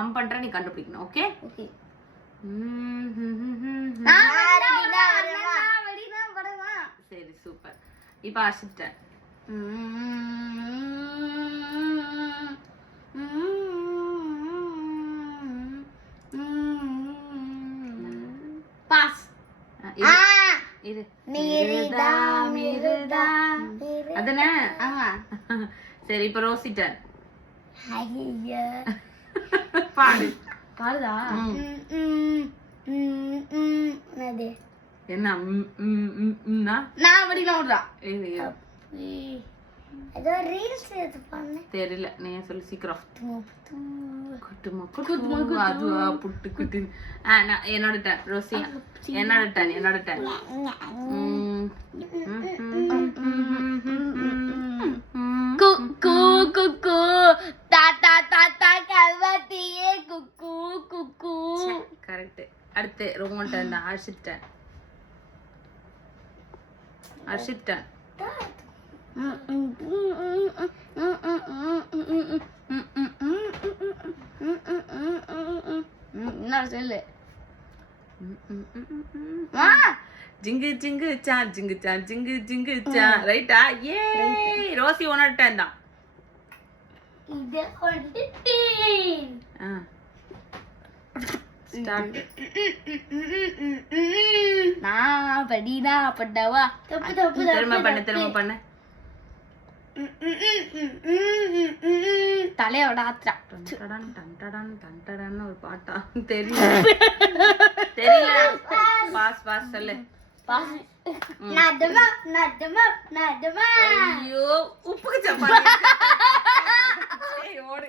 ஹம் பண்றேன், நீ கண்டுபிடிக்கணும். Okay okay. சரி சூப்பர். இப்ப அர்ஷித் பாஸ். இரு. மிருதா மிருதா அதானே? ஆமா. சரி இப்ப ரோசிட்டன். ஐயா பாடு. பாருடா. அது என்ன நான் அப்படி நோடுறா. ஏதோ ரீல்ஸ் எடுத்து பண்ணேன். தெரியல, நீ சொல்லு சீக்கிரம். குட்டுமா குட்டுமா, குட்டுமா அதுவா புட்டு குட்டு. என்னோட டர்ன் ரோசி. என்னோட டர்ன். குக்கு குக்கு தாத்தா தாத்தா கல்வத்தியே குக்கு குக்கு. கரெக்ட். அடுத்து ரொம்ப டர்ன் தான். அர்ஷித் டர்ன். என்ன சொல்லு? ஜிங்கு ஜிங்கு சா ஜிங்கு சா ஜிங்கு ஜிங்கு சா. ரைட்டா? ஏ ரோசி உன்னோட டர்ன் தான். இத கொண்டுட்டேன். ஸ்டார்ட். நான் படினா பட்டவா. தப்பு தப்பு திரும்ப பண்ணு. தலையோட ஆத்ரா. ஒரு பாட்டா தெரியல. பாஸ் சொல்லு. நதமா நதமா நதமா. ஐயோ உப்புக்கு சப்பாத்தி. ஓடு.